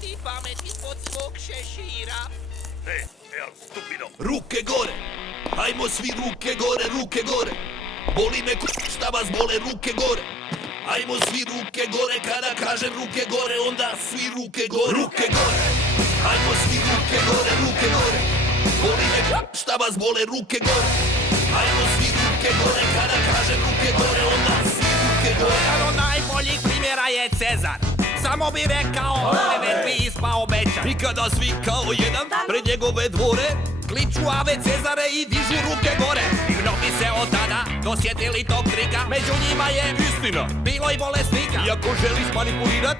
ti pameti ispod svog šešira. Evo, stupido. Ruke gore! Hajmo svi ruke gore, ruke gore! Boli me šta vas bole, ruke gore! Hajmo svi ruke gore, kada kažem ruke gore, onda svi ruke gore, ruke gore! Hajmo svi ruke gore, ruke gore! Boli me šta vas bole, ruke gore! Hajmo svi ruke gore, kada kažem ruke gore, onda svi ruke gore! Jedan od najboljih primjera je Cezar. Samo bi rekao, ne bi ispao bećan. I kada svi kao jedan pred njegove dvore Kliču Ave Cezare i dižu ruke gore. I mnogi se od tada dosjetili tog trika. Među njima je istina, bilo i bolesnika. i ako želiš manipulirat,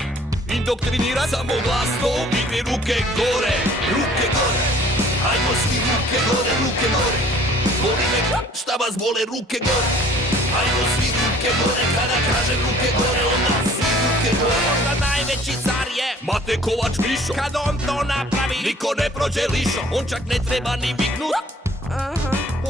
indoktrinirat, samo glasno digni ruke gore, ruke gore. Hajmo svi ruke gore, ruke gore. Boli me šta vas bole, ruke gore. Hajmo svi ruke gore, kada kažem ruke gore, onda svi ruke gore. Možda najveći car je Mate Kovač Mišo, kad on to napravi. niko ne prođe lišo. On čak ne treba ni viknut,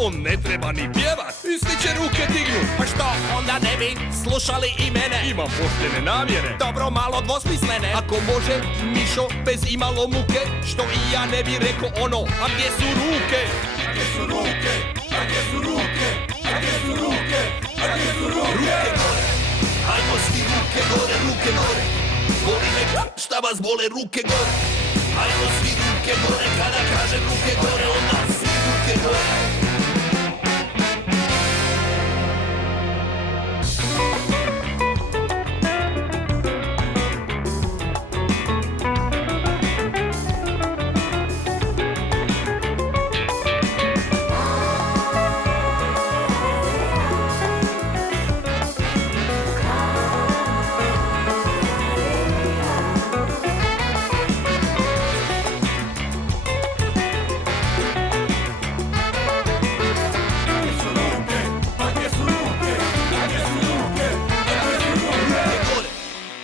on ne treba ni pjevat, i svi će ruke dignut. Pa što onda ne bi slušali i mene? Imam poštene namjere, Dobro, malo dvosmislene. ako može Mišo bez imalo muke, što i ja ne bi rekao ono, a gdje su ruke? A gdje su ruke? A gdje su ruke? A gdje su ruke? A gdje su ruke? Ruke gore, hajmo svi ruke gore, ruke gore. Boli me šta vas bole, ruke gore. Hajmo svi ruke gore, kada kažem ruke gore, onda svi ruke gore.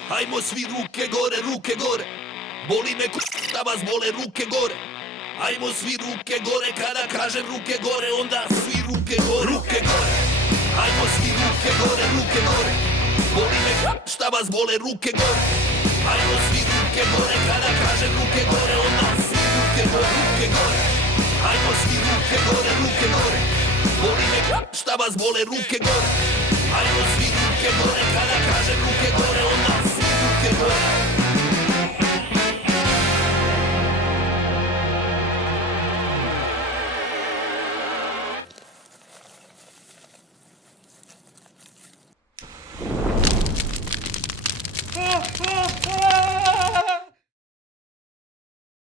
Hajmo svi ruke gore, ruke gore. Boli me šta vas bole, ruke gore. Hajmo svi ruke gore, kada kažem ruke gore, onda svi ruke gore, ruke gore. Hajmo svi ruke gore, ruke gore. Boli me šta vas bole, ruke gore. Hajmo svi ruke gore, kada kažem ruke gore, onda svi ruke gore, ruke gore. Hajmo svi ruke gore, ruke gore. Boli me šta vas bole, ruke gore. Hajmo svi ruke gore, kada kažem ruke gore, onda svi